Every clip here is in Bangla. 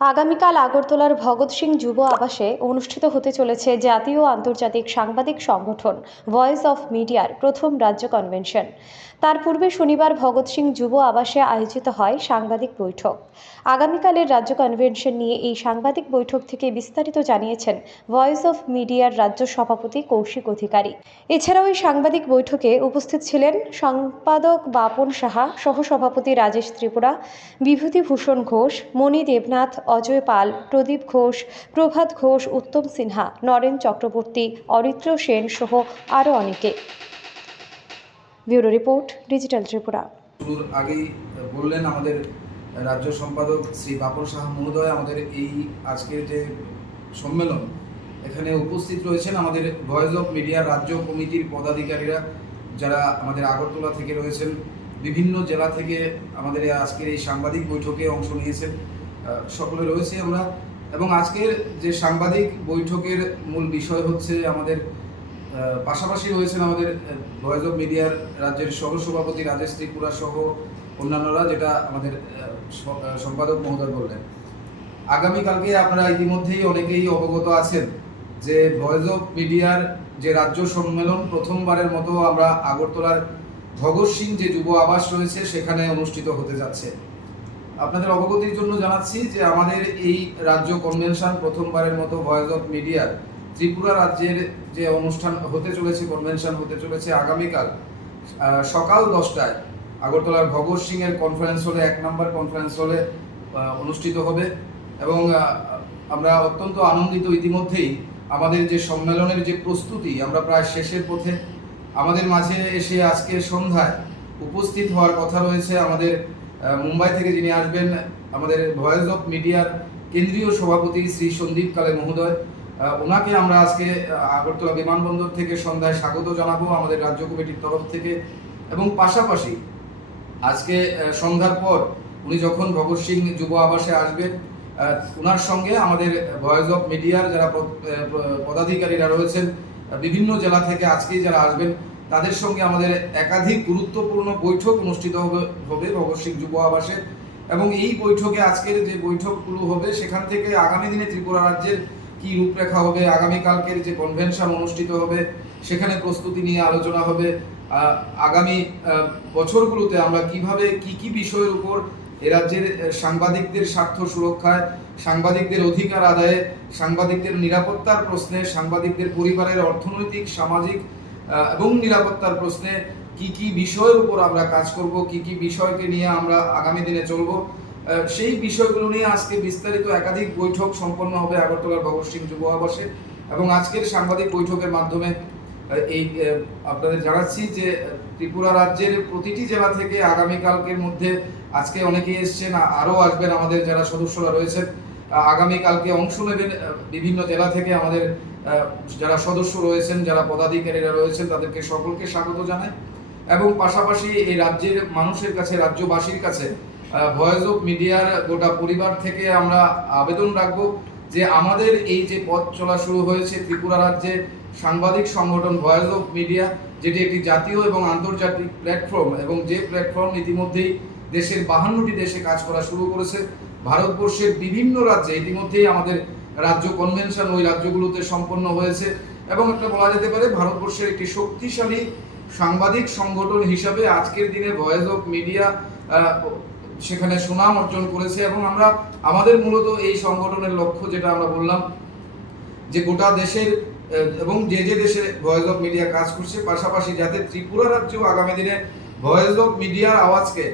আগামীকাল আগরতলার ভগৎ সিং যুব আবাসে অনুষ্ঠিত হতে চলেছে জাতীয় ও আন্তর্জাতিক সাংবাদিক সংগঠন ভয়েস অফ মিডিয়ার প্রথম রাজ্য কনভেনশন। তার পূর্বে শনিবার ভগৎ সিং যুব আবাসে আয়োজিত হয় সাংবাদিক বৈঠক। আগামীকালের রাজ্য কনভেনশন নিয়ে এই সাংবাদিক বৈঠক থেকে বিস্তারিত জানিয়েছেন ভয়েস অফ মিডিয়ার রাজ্য সভাপতি কৌশিক অধিকারী। এছাড়াও এই সাংবাদিক বৈঠকে উপস্থিত ছিলেন সম্পাদক বাপন সাহা, সহসভাপতি রাজেশ ত্রিপুরা, বিভূতিভূষণ ঘোষ, মণি দেবনাথ, অজয় পাল, প্রদীপ ঘোষ, প্রভাত ঘোষ, উত্তম সিনহা, নরেন চক্রবর্তী, অরিত্র সেন সহ আরও অনেকে। Bureau report, digital Tripura. শুরুর আগেই বললেন আমাদের রাজ্য সম্পাদক শ্রী বাপন সাহা মহোদয়, আমাদের এই আজকের যে সম্মেলন এখানে উপস্থিত রয়েছেন আমাদের ভয়েস অফ মিডিয়ার রাজ্য কমিটির পদাধিকারীরা, যারা আমাদের আগরতলা থেকে রয়েছেন, বিভিন্ন জেলা থেকে আমাদের আজকের এই সাংবাদিক বৈঠকে অংশ নিয়েছেন, সকলে রয়েছে আমরা। এবং আজকের যে সাংবাদিক বৈঠকের মূল বিষয় হচ্ছে আমাদের পাশাপাশি রয়েছেন আমাদের ভয়েস অফ মিডিয়ার রাজ্যের সহসভাপতি রাজেশ ত্রিপুরা সহ অন্যান্যরা, যেটা আমাদের সম্পাদক মহোদয় বললেন। আগামীকালকে আপনারা ইতিমধ্যেই অনেকেই অবগত আছেন যে ভয়েস অফ মিডিয়ার যে রাজ্য সম্মেলন প্রথমবারের মতো আমরা আগরতলার ভগৎ সিং যে যুব আবাস রয়েছে সেখানে অনুষ্ঠিত হতে যাচ্ছে। আপনাদের অবগতির জন্য জানাচ্ছি যে আমাদের এই রাজ্য কনভেনশন প্রথমবারের মতো ভয়েস অফ মিডিয়ার ত্রিপুরা রাজ্যের যে অনুষ্ঠান হতে চলেছে, কনভেনশন হতে চলেছে আগামীকাল সকাল 10টায় আগরতলার ভগৎ সিং এর কনফারেন্স হলে 1 নম্বর কনফারেন্স হলে অনুষ্ঠিত হবে। এবং আমরা অত্যন্ত আনন্দিত, ইতিমধ্যেই আমাদের যে সম্মেলনের যে প্রস্তুতি আমরা প্রায় শেষের পথে। আমাদের মাঝে এসে আজকে সন্ধ্যায় উপস্থিত হওয়ার কথা রয়েছে আমাদের মুম্বাই থেকে যিনি আসবেন, আমাদের ভয়েস অফ মিডিয়ার কেন্দ্রীয় সভাপতি শ্রী সন্দীপ কালে মহোদয়। ওনাকে আমরা আজকে আগরতলা বিমানবন্দর থেকে সন্ধ্যায় স্বাগত জানাবো আমাদের রাজ্য কমিটির তরফ থেকে। এবং পাশাপাশি আজকে সন্ধ্যার পর উনি যখন ভগৎ সিং যুব আবাসে আসবেন, ওনার সঙ্গে আমাদের ভয়েস অফ মিডিয়ার যারা পদাধিকারীরা রয়েছেন বিভিন্ন জেলা থেকে আজকেই যারা আসবেন, তাদের সঙ্গে আমাদের একাধিক গুরুত্বপূর্ণ বৈঠক অনুষ্ঠিত হবে ভগৎ সিং যুব আবাসে। এবং এই বৈঠকে আজকের যে বৈঠকগুলো হবে সেখান থেকে আগামী দিনে ত্রিপুরা রাজ্যের কি রূপরেখা হবে, আগামীকালকের যে কনভেনশন অনুষ্ঠিত হবে সেখানে প্রস্তুতি নিয়ে আলোচনা হবে। আগামী বছরগুলোতে আমরা কিভাবে কি বিষয়ের উপর এ রাজ্যের সাংবাদিকদের স্বার্থ সুরক্ষায়, সাংবাদিকদের অধিকার আদায়ে, সাংবাদিকদের নিরাপত্তার প্রশ্নে, সাংবাদিকদের পরিবারের অর্থনৈতিক, সামাজিক এবং নিরাপত্তার প্রশ্নে কি বিষয়ের উপর আমরা কাজ করব, কি বিষয়কে নিয়ে আমরা আগামী দিনে চলব, সেই বিষয়গুলো নিয়ে আজকে বিস্তারিত একাধিক বৈঠক সম্পন্ন হবে আগরতলার ভগৎ সিং যুব আবাসে। এবং আজকের সাংবাদিক বৈঠকের মাধ্যমে এই আপনাদের জানাচ্ছি যে ত্রিপুরা রাজ্যের প্রতিটি জেলা থেকে আগামীকালকের মধ্যে আজকে অনেকেই এসছেন, আরও আসবেন আমাদের যারা সদস্যরা রয়েছেন, আগামীকালকে অংশ নেবেন বিভিন্ন জেলা থেকে আমাদের যারা সদস্য রয়েছেন, যারা পদাধিকারীরা রয়েছেন, তাদেরকে সকলকে স্বাগত জানাই। এবং পাশাপাশি এই রাজ্যের মানুষের কাছে, রাজ্যবাসীর কাছে ভয়েস অফ মিডিয়ার গোটা পরিবার থেকে আমরা আবেদন রাখবো যে আমাদের এই যে পথ চলা শুরু হয়েছে ত্রিপুরা রাজ্যে সাংবাদিক সংগঠন ভয়েস অফ মিডিয়া, যেটি একটি জাতীয় এবং আন্তর্জাতিক প্ল্যাটফর্ম, এবং যে প্ল্যাটফর্ম ইতিমধ্যেই দেশের 52টি দেশে কাজ করা শুরু করেছে। ভারতবর্ষের বিভিন্ন রাজ্যে ইতিমধ্যেই আমাদের রাজ্য কনভেনশন ওই রাজ্যগুলোতে সম্পন্ন হয়েছে। এবং একটা বলা যেতে পারে ভারতবর্ষের একটি শক্তিশালী সাংবাদিক সংগঠন হিসাবে আজকের দিনে ভয়েস অফ মিডিয়া সেখানে সুনাম অর্জন করেছে। এবং আমরা আমাদের মূলত এই সংগঠনের লক্ষ্য, যেটা আমরা বললাম, যে গোটা দেশের এবং যে দেশে ভয়েস অফ মিডিয়া কাজ করছে, পাশাপাশি যাতে ত্রিপুরা রাজ্য আগামী দিনে ভয়েস অফ মিডিয়ার আওয়াজকে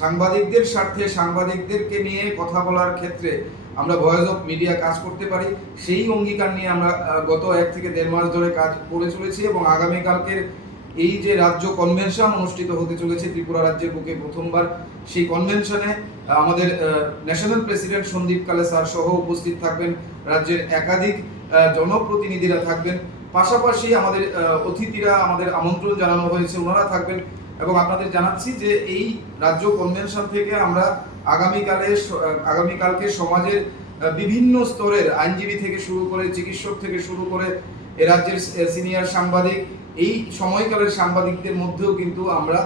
সাংবাদিকদের স্বার্থে, সাংবাদিকদেরকে নিয়ে কথা বলার ক্ষেত্রে আমরা ভয়েস অফ মিডিয়া কাজ করতে পারি, সেই অঙ্গীকার নিয়ে আমরা গত 1 থেকে 1.5 মাস ধরে কাজ করে চলেছি। এবং আগামীকালকের এই যে রাজ্য কনভেনশন অনুষ্ঠিত হতে চলেছে ত্রিপুরা রাজ্যের বুকে প্রথমবার, সেই কনভেনশনে আমাদের ন্যাশনাল প্রেসিডেন্ট সন্দীপ কালে স্যার সহ উপস্থিত থাকবেন, রাজ্যের একাধিক জনপ্রতিনিধিরা থাকবেন, পাশাপাশি আমাদের অতিথিরা আমাদের আমন্ত্রণ জানানো হয়েছে, ওনারা থাকবেন। এবং আপনাদের জানাচ্ছি যে এই রাজ্য কনভেনশন থেকে আমরা আগামীকালকে সমাজের বিভিন্ন স্তরের আইনজীবী থেকে শুরু করে, চিকিৎসক থেকে শুরু করে, এ রাজ্যের সিনিয়র সাংবাদিক, এই সময়কালের সাংবাদিকদের মধ্যেও কিন্তু আমরা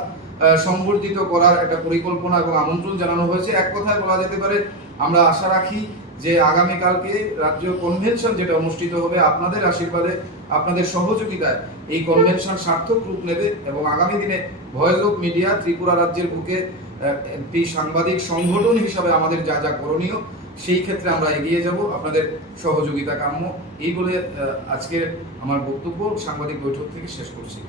সংবর্ধিত করার একটা পরিকল্পনা এবং আমন্ত্রণ জানানো হয়েছে। এক কথায় বলা যেতে পারে আমরা আশা রাখি যে আগামীকালকে রাজ্য কনভেনশন যেটা অনুষ্ঠিত হবে আপনাদের আশীর্বাদে, আপনাদের সহযোগিতায় এই কনভেনশন সার্থক রূপ নেবে এবং আগামী দিনে ভয়েস অফ মিডিয়া ত্রিপুরা রাজ্যের বুকে একটি সাংবাদিক সংগঠন হিসাবে আমাদের যা যা করণীয় সেই ক্ষেত্রে আমরা এগিয়ে যাব। আপনাদের সহযোগিতা কাম্য। এই বলে আজকের আমার বক্তব্য সাংবাদিক বৈঠক থেকে শেষ করছি।